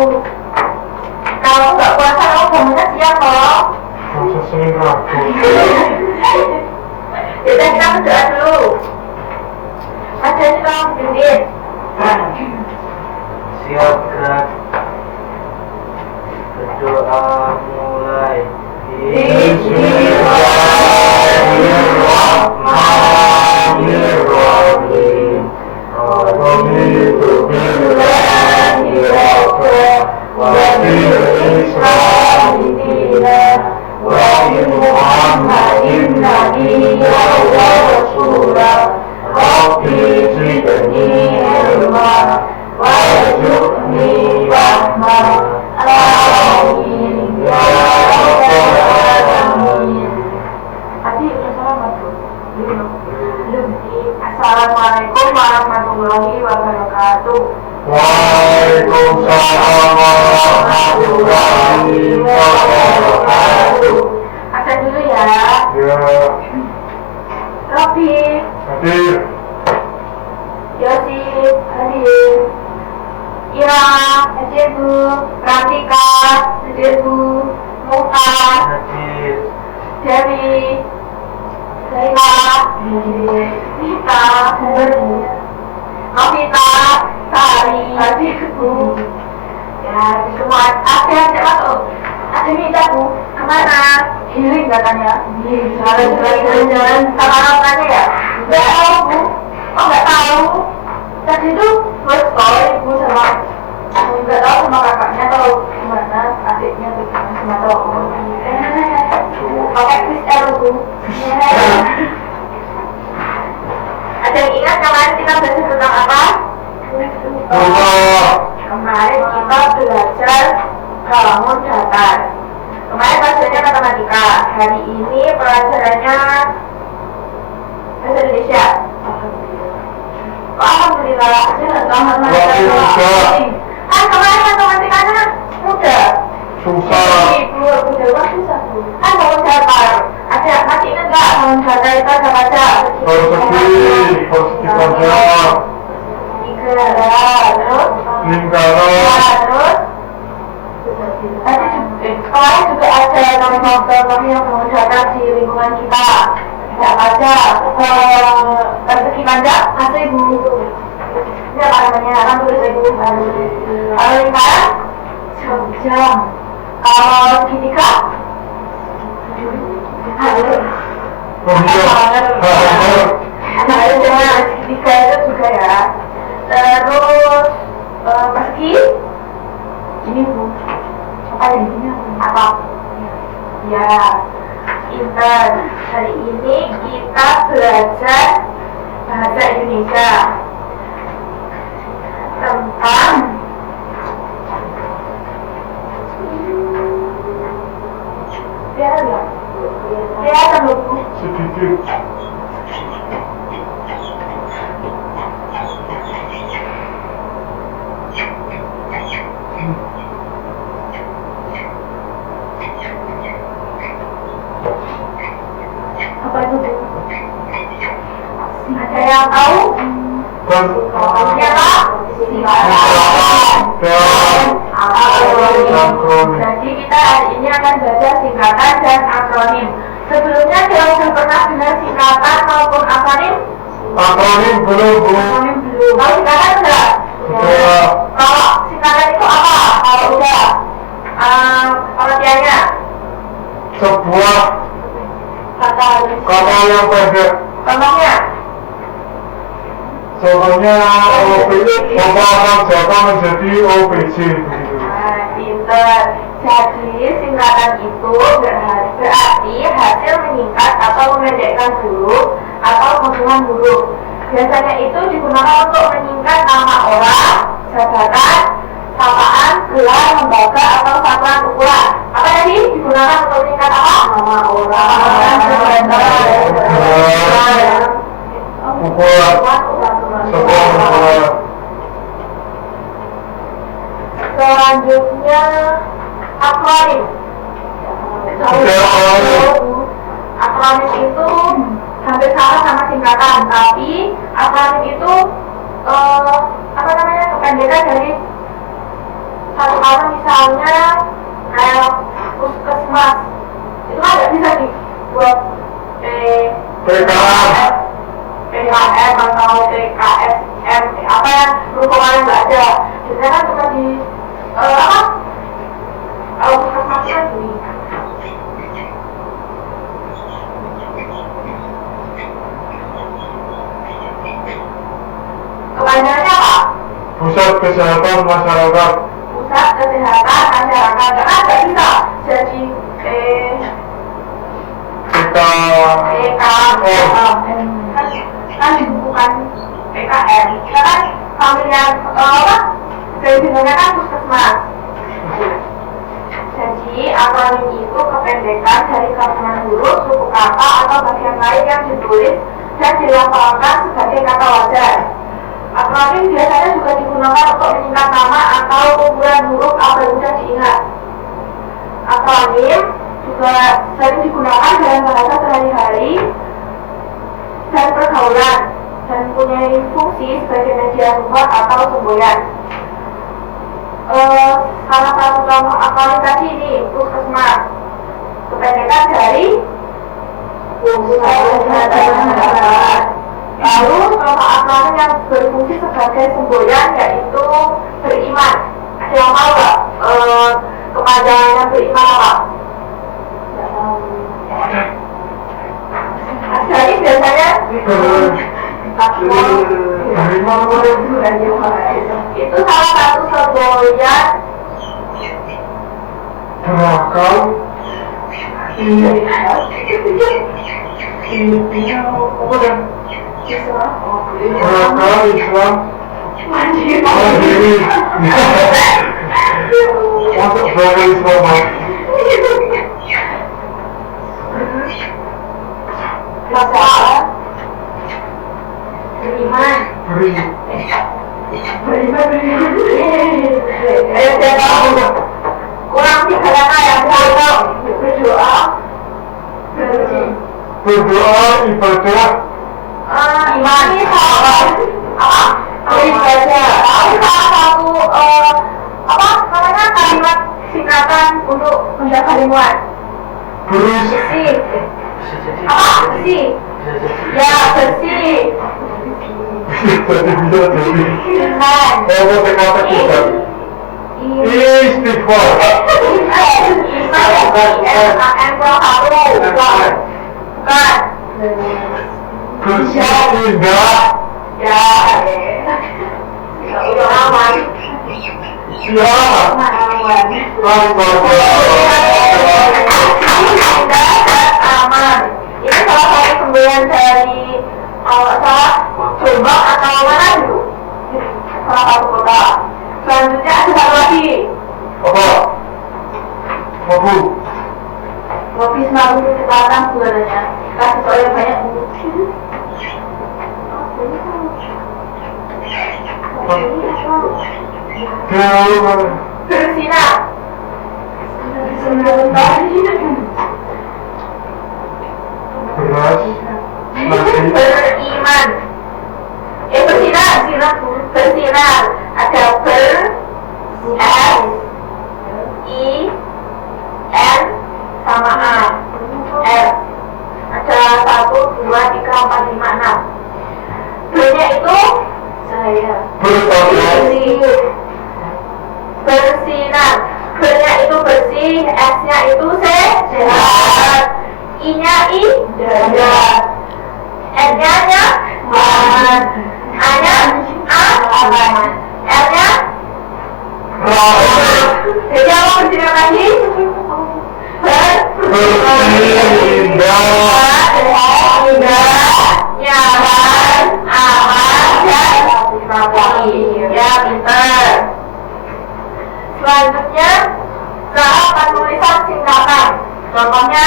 Rabu. Kalau nggak puasa kamu bangunnya siang loh. Masa Senin Rabu. Kita berdoa dulu. Mas Dani tolong pimpin. Siap gerak. Berdoa mulai. Bismillahirrahmanirrahim. Raditu billahi rabban wa bil islami dinan wa bi Muhammadin nabiyyan wa rasulan. Rabbi zidni ilma warzuqni fahma. Amin ya rabbal alamin. Tadi udah salam belum? Belum. Assalamualaikum warahmatullahi wabarakatuh. Waalaikumsalam warahmatullahi wabarakatuh. Absen dulu ya. Ya, Robi, hadir. Yosif, hadir. Ira, hadir Bu. Rantika, hadir Bu. Muka, Hadir. Dewi, Laila, Rita, hadir Bu. Novita, Sari, hadir Bu. Ya, semua ada masuk. Ada minta Bu, kemana? Healing katanya. Jalan-jalan sama orangnya ya? Enggak tahu Bu. Oh enggak tahu. Tadi itu buat sekolah Ibu sama enggak tahu sama kakaknya atau gimana, adiknya atau gimana sama tahu. Pakai XL Bu. Ada yang ingat kemarin kita belajar tentang apa? Kemarin kita belajar bangun datar. Kemarin pelajarannya matematika. Hari ini pelajarannya bahasa Indonesia. Alhamdulillah. Kan kemarin matematikanya mudah. Susah. Kan bangun datar. Ada masih ingat nggak bangun datar itu ada baca? Persegi panjang. Terus Lingkaran. terus kemarin juga ada norma-norma yang mengucapkan di lingkungan kita. Tidak baca persegi panjang atau Ibu ini apa namanya? Kan tulis Ibu. Kalau lingkaran jam. Kalau segitiga Oh iya. segitiga itu juga ya. Terus persegi ini Bu. Apa ini? Apa? Ya, pintar. Hari ini kita belajar bahasa Indonesia tentang kelihatan loh Bu. Sedikit. Apa itu Bu? Ada yang tahu? Dan Ternyata jadi kita hari ini akan belajar singkatan dan akronim. Sebelumnya sudah pernah dengar singkatan maupun akronim? akronim belum Bu. Akronim belum. Kalau singkatan sudah? Sudah. Kalau singkatan itu apa? Kalau udah pengertiannya? Sebuah Kata yang pendek. contohnya? Contohnya Bapak Jaka menjadi OBJ begitu. Pinter. Jadi singkatan itu berarti hasil menyingkat atau memendekkan huruf atau gabungan huruf. Biasanya itu digunakan untuk menyingkat nama orang, jabatan, sapaan, gelar, lembaga atau satuan ukuran. Apa tadi digunakan untuk menyingkat apa? Nama orang, jabatan, Ukuran. Sebuah. Selanjutnya akronim. Akronim itu hampir sama sama singkatan, tapi akronim itu apa namanya kependekan dari Kalau misalnya kayak puskesmas itu kan nggak bisa dibuat PKM. PKM atau PKSM apa yang berhubungan nggak ada. Biasanya kan cuma di puskesmas kan gini. Kepanjangannya apa? Pusat Kesehatan Masyarakat. Pusat Kesehatan Masyarakat. Karena nggak bisa jadi kan bukan PKM. Kita kan pemilihan definisinya kan puskesmas. Jadi akronim itu kependekan dari gabungan huruf, suku kata atau bagian lain yang ditulis dan dilafalkan sebagai kata wajar. Akronim biasanya juga digunakan untuk menyingkat nama atau kumpulan huruf agar mudah diingat. Akronim juga sering digunakan dalam bahasa sehari-hari dan pergaulan dan mempunyai fungsi sebagai media support atau semboyan. Salah satu contoh akronim tadi ini puskesmas, kependekan dari Pusat Kesehatan Masyarakat. Lalu contoh akronim yang berfungsi sebagai semboyan yaitu beriman. Ada yang tahu nggak kepanjangannya beriman apa? Jadi biasanya itu salah satu semboyan Berakal. Berakal Islam. Mandiri. Masuk berakal Islam. Masalah beriman. Kurang tiga kata yang tahu berdoa, Berdoa, ibadah, imani apa? Ibadah. Tapi salah satu namanya kalimat singkatan untuk menjaga lingkungan. bersih. Bersih. Ya bersih. Apa kata kita? Istighfar. Bukan. Bersih indah. Ya. Udah aman. Ya. Aman. Ini salah satu semboyan dari Jombang atau mana itu? Salah satu kota. Selanjutnya ada satu lagi. Apa? Mabu. Kopi selalu kecepatan bulannya. Kasih soal yang banyak. Bersinar. Beras. Beriman. Bersinar. Ada ber, S, I, N, sama A, R. Ada 1, 2, 3, 4, 5, 6. B-nya itu saya. Bersinar. B-nya itu bersih, S-nya itu sehat, I-nya dadah, N-nya nyaman, A-nya aman, L-nya jadi apa bersinar lagi? Nyaman, aman, dan rapi. Ya, pintar. Selanjutnya, cara penulisan singkatan. Contohnya,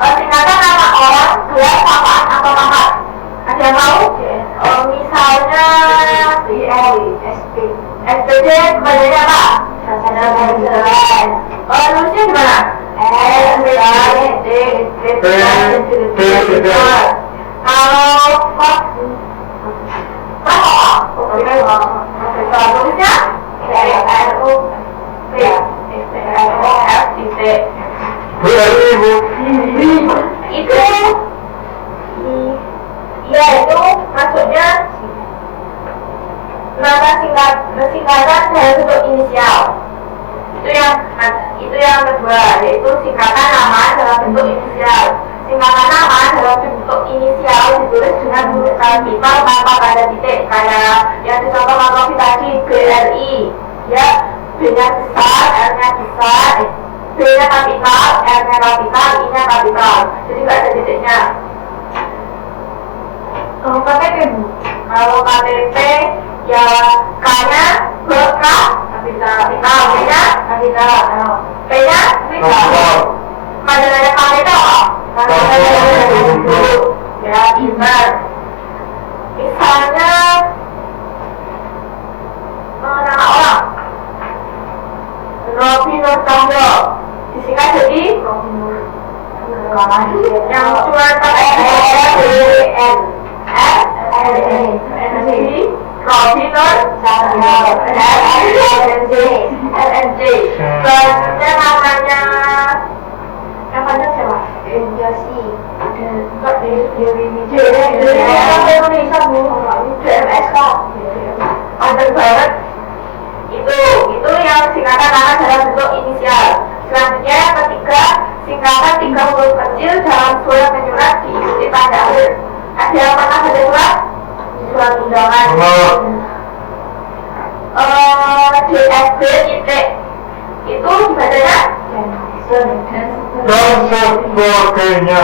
singkatan nama orang, gelar, sapaan, atau tempat. Ada yang tahu? Misalnya SPJ kepanjangannya apa? Nulisnya gimana? Kalau nulisnya yang kedua, yaitu singkatan nama dalam bentuk inisial. Singkatan nama dalam bentuk inisial ditulis dengan huruf kapital tanpa tanda titik, kayak yang dicontohkan Rofi tadi, BRI, ya, B-nya besar, R-nya besar, B-nya kapital, R-nya kapital, I-nya kapital, jadi nggak ada titiknya. Kalau KTP, Bu? Kalau KTP, ya K-nya K, kapital, B-nya kapital, P-nya kapital. Majalahnya KTP apa? Ya, benar. Misalnya nama orang Robi Nur Cahyo disingkat jadi Robi Nur. Yang cuma pakai N Robi Nur Cahyo LNJ. Selanjutnya namanya yang panjang siapa? Josi. Enggak, Dewi Indonesia, Bu. DMSK. Panjang banget. Itu yang singkatan nama dalam bentuk inisial. Selanjutnya yang ketiga, singkatan 3 huruf kecil dalam surat menyurat diikuti tanda akhir. Ada yang pernah baca surat? Surat undangan. DSB titik. Itu dibacanya? Dan sebagainya.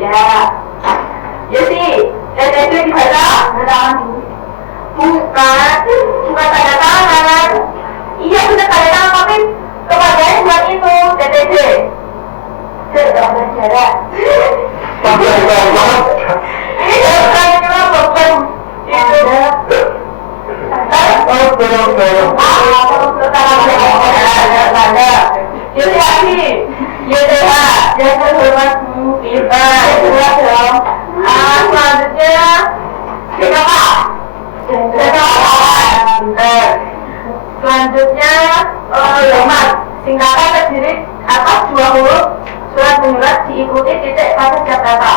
Ya. Ya sih. DSB dibaca? Bukan tanda tangan. Iya benar tanda tangan, tapi kepadanya bukan itu DTD. Tidak jarak. Sampai banget. Ini bukan cuma beban. Itu. Jadi lagi, YTH, yang terhormatmu kita, dong. Selanjutnya siapa? Selanjutnya lemah, singkatan terdiri atas 2 huruf surat menyurat diikuti titik pada setiap kata.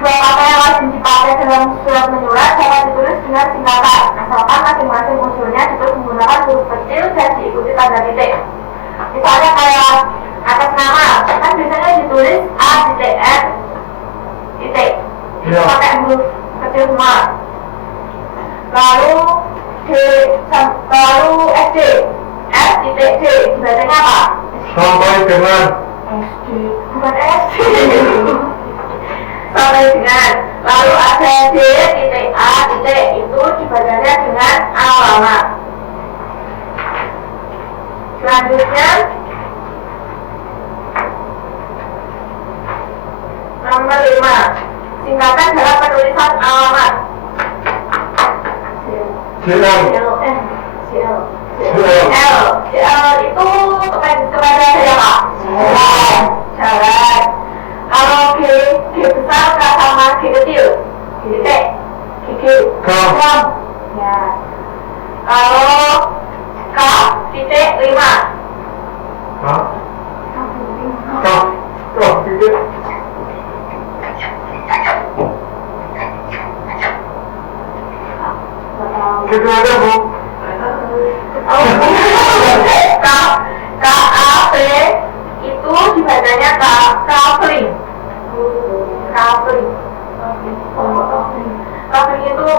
2 kata yang wajib dipakai dalam surat menyurat dapat ditulis dengan singkatan, asalkan masing-masing unsurnya ditulis menggunakan huruf kecil dan diikuti tanda titik. Misalnya kayak atas nama, kan biasanya ditulis A titik N titik, itu pakai huruf kecil semua. Lalu SD, S titik D, dibacanya apa? Sampai dengan SD, bukan SD. Sampai dengan. Lalu ada D titik A titik, itu dibacanya dengan alamat. Selanjutnya nomor 5, singkatan dalam penulisan alamat. CL itu kepada siapa? Jalan. Kalau G besar sama G kecil, titik, G kom. Ya. Kalau K titik 5. titik. Gitu aja, Bu. KAP itu dibacanya kafling. Kafling itu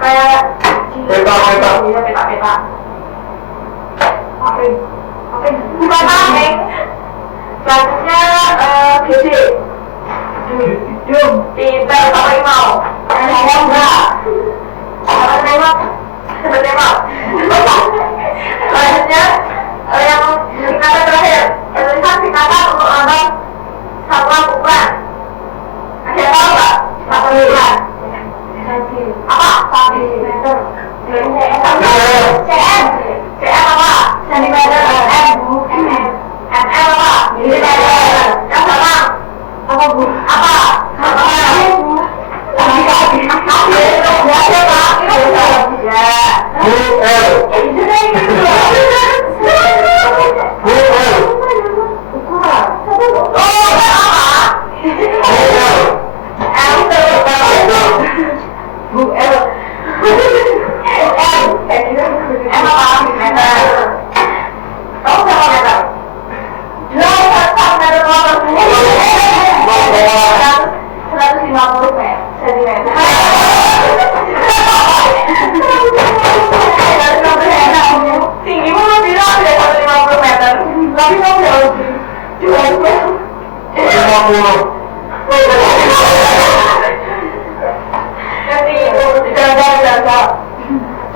kayak peta. Kafling. Bukan kafling. Selanjutnya GD. Tidak sampai mau. Enggak. Selanjutnya yang singkatan terakhir, tulisan singkatan untuk lambang satuan ukuran. Ada yang tahu nggak? Satuan ukuran apa? Centimeter. CM apa? Centimeter. MM apa? Milimeter. Yang sama apa, Bu? Apa?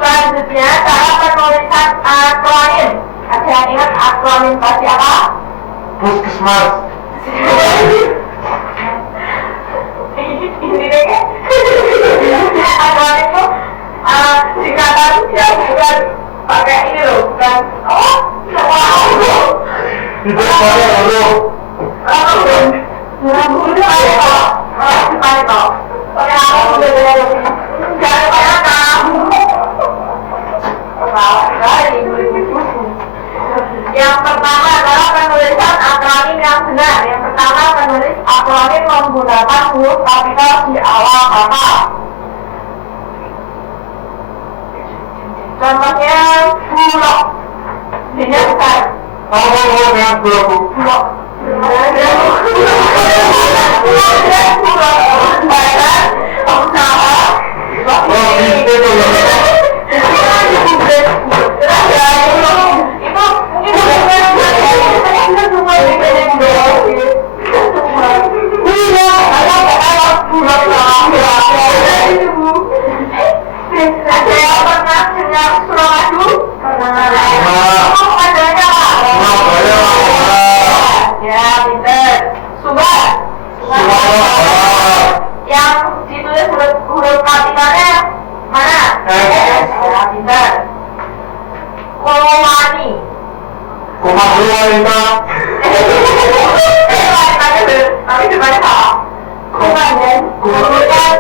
Selanjutnya cara penulisan akronim. Ada yang ingat akronim pasti apa? Puskesmas. Ini deh kan? Akronim itu singkatan yang bukan pakai ini loh, bukan Itu saya dulu. Yang pertama adalah penulisan akronim yang benar. Yang pertama menulis akronim menggunakan huruf kapital di awal kata. Contohnya bulog. Ini bukan Apa yang berlaku? bulog. Yang ditulis huruf kapitalnya mana? S. Ya, pintar. Kolwani. Komando wanita. Tapi depannya salah. Komandan. Komandan.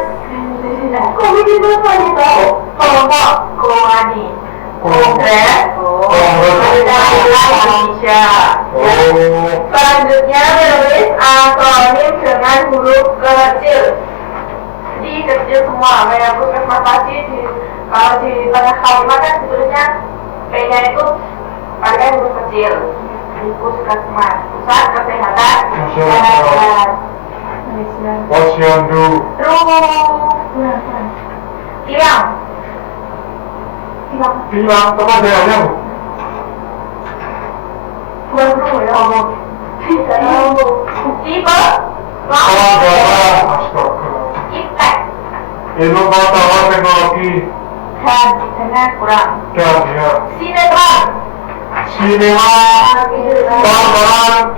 Komandan wanita. Kelompok. Kolwani. Kongres. Indonesia. Selanjutnya menulis akronim dengan huruf kecil. Jadi kecil semua. Kayak puskesmas pasti kalau di tengah kalimat kan ditulisnya P-nya itu pakai huruf kecil. Di puskesmas, pusat kesehatan masyarakat. Posyandu. Tilang. Bilang teman daerahnya bu. Bukan dulu ya Allah. Tipe. Orang daerah. Astaga. Iptek. Ilmu pengetahuan teknologi. Dan kurang. Dan ya. Sinetron. Sinema. Tontonan.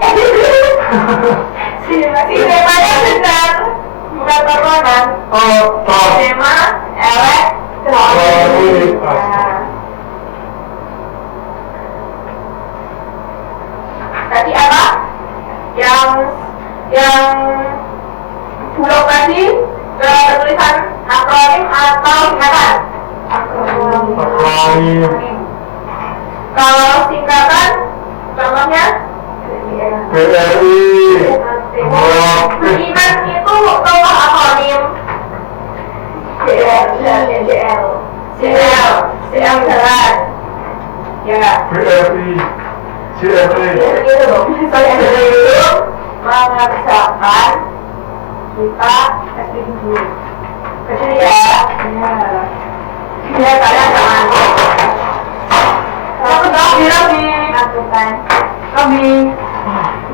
Sinemanya benar. Bukan tontonan. Tonton. Sinema elektronik. Tadi apa? Yang bulog tadi tulisan akronim atau singkatan? Akronim. Kalau singkatan, contohnya BRI. Iman itu contoh akronim. CL jalan. Ya. BRI. CRI. Itu misalnya itu mengerjakan kita testing dulu. Kecil ya. Ya kalian jangan. Lebih lakukan. Lebih.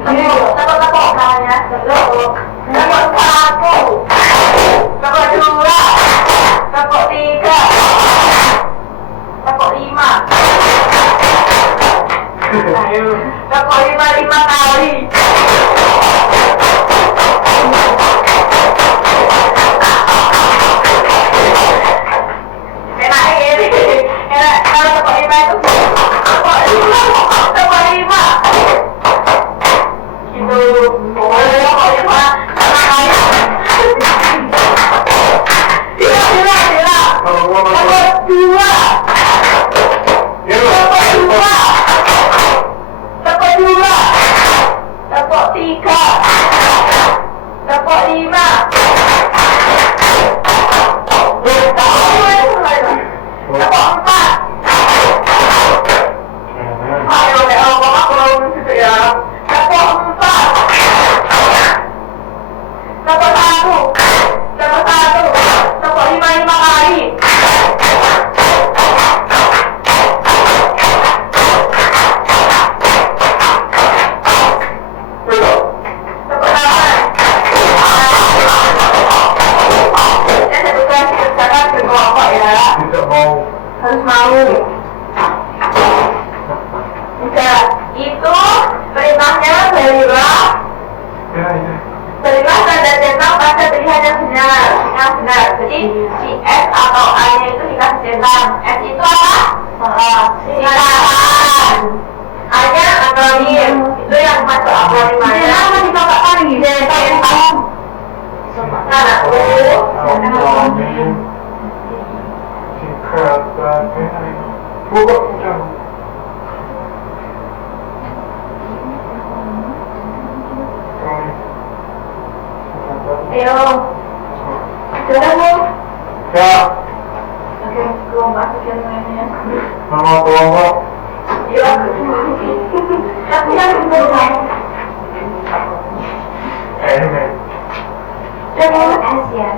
Ini tepuk namanya. Tepuk satu. Tepuk dua. Tepuk tiga. Tepuk lima. Tepuk lima kali. Enak ini. Enak kalau tepuk lima itu. Tepuk lima. Gitu. Tepuk lima. Kalau gua masuk. Tepuk dua. Tepuk dua. Tepuk tiga. Tepuk lima. Tepuk empat. Ayo deh, aku mau gitu ya. Tepuk empat. Tepuk satu. Tepuk satu. Tepuk lima kali. Tidak mau. harus mau. Tiga, itu perintahnya berilah tanda centang pada pilihan yang benar. Jadi si S atau A nya itu dikasih centang. S itu apa? Singkatan. A nya akronim. Itu yang masuk akronim mana? Apa dikatakan gitu? Nah, akronim singkatan bukan. Ayo, sudah Bu? Ya, Oke, kelompok yang lainnya. nama kelompok Iya. Tapi yang benar. ini. Jadi S ya.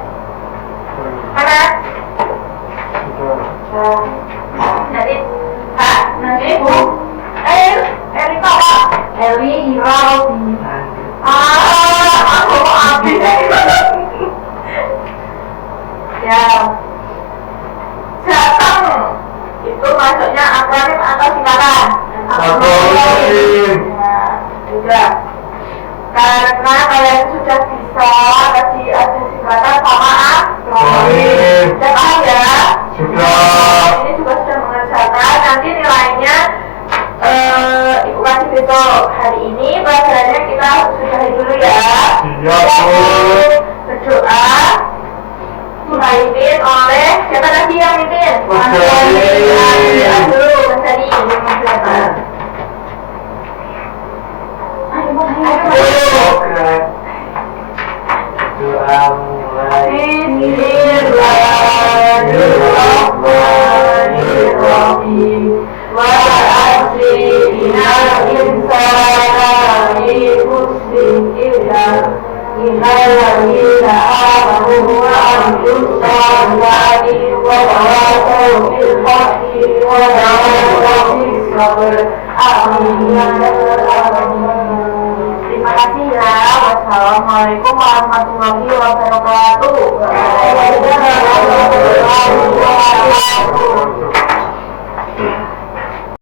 Mana? Nanti Bu. Erika apa? Eli, Ira, Robi. Aku mau habis. Ya. Jateng itu masuknya akronim atau singkatan? Akronim. Ya, sudah. Karena kalian sudah bisa tadi ada singkatan sama akronim. Sudah paham ya? Sudah. Ini juga sudah mengerjakan. Nanti nilainya Ibu kasih besok. Hari ini pelajarannya kita sudahi dulu ya. Siap Bu. Berdoa dipimpin oleh siapa tadi yang mimpin? Mas Dani. Dulu Mas Dani. Doa mulai. Bismillahirrahmanirrahim. Wa asri innal insana lafi khusrin illa illalladzina amanu wa amilus solihati wa tawasaw bil haqqi wa tawasaw bis sabr. Amin ya rabbal alamin. Terima kasih ya. Wassalamualaikum warahmatullahi wabarakatuh.